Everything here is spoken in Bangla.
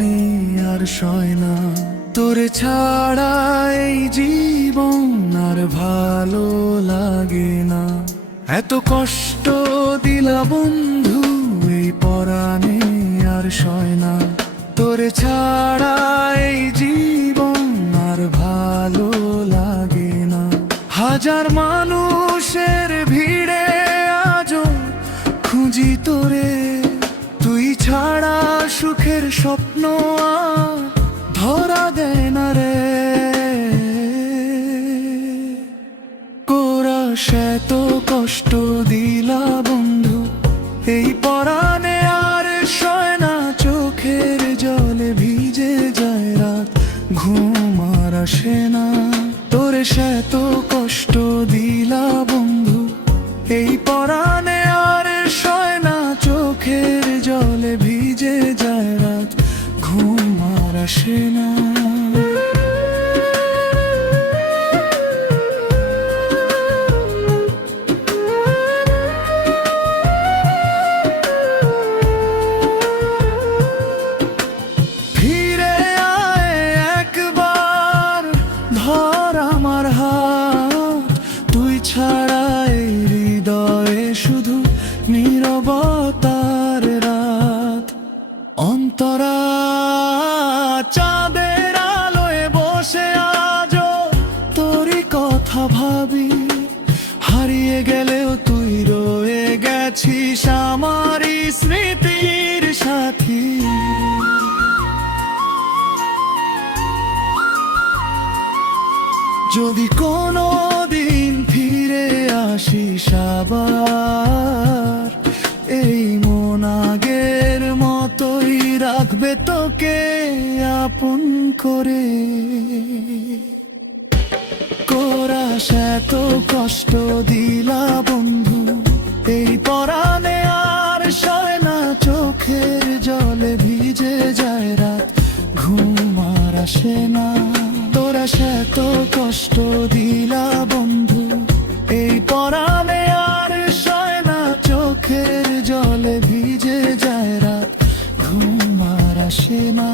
পরাণে আর সয় না। তোরে ছাড়া এই জীবন আর ভালো লাগে না। এত কষ্ট দিলা বন্ধু, এই পরাণে আর সয় না। তোরে ছাড়া এই জীবন আর ভালো লাগে না। হাজার মানুষের ভিড়ে আজও খুঁজি তোরে, তুই ছাড়া সুখের স্বপ্ন আর ধরা দেয় না রে। কোরা সে তো কষ্ট দিলা বন্ধু, এই পরাণে আর সয় না। চোখের জলে ভিজে যায় রাত, ঘুম আর আসে না। তোরে সে তো কষ্ট দিলা বন্ধু, এই পরাণে আর সয় না। চোখের জলে ভিজে যায় রাত, ঘুম আর আসে না। ফিরে আয় একবার, ধর আমার হাত। তুই ছাড়া এই হৃদয়ে শুধু নীরবতার রাত। অন্তরা চাঁদের আলোয় বসে আজও তোরই কথা ভাবি। হারিয়ে গেলেও তুই রয়ে গেছিস আমারই স্মৃতির সাথী। যদি কোনো দিন ফিরে আসিস আবার, এই মন আগের মতোই রাখবে তোকে আপন করে। কোরা সে তো কষ্ট দিলা বন্ধু, এই পরাণে আর সয় না। চোখের জলে ভিজে যায় রাত, ঘুম আর আসে না। তোরা সে তো কষ্ট দিলা বন্ধু, এই পরাণে আর সয় না। চোখের জলে ভিজে যায় রাত, ঘুম আর আসে না।